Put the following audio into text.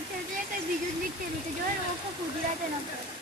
Leak થયું હતું, કંઈ બીજું જ લીક થયેલું છે. જો લોકો કૂદી રહ્યા છે એના પર.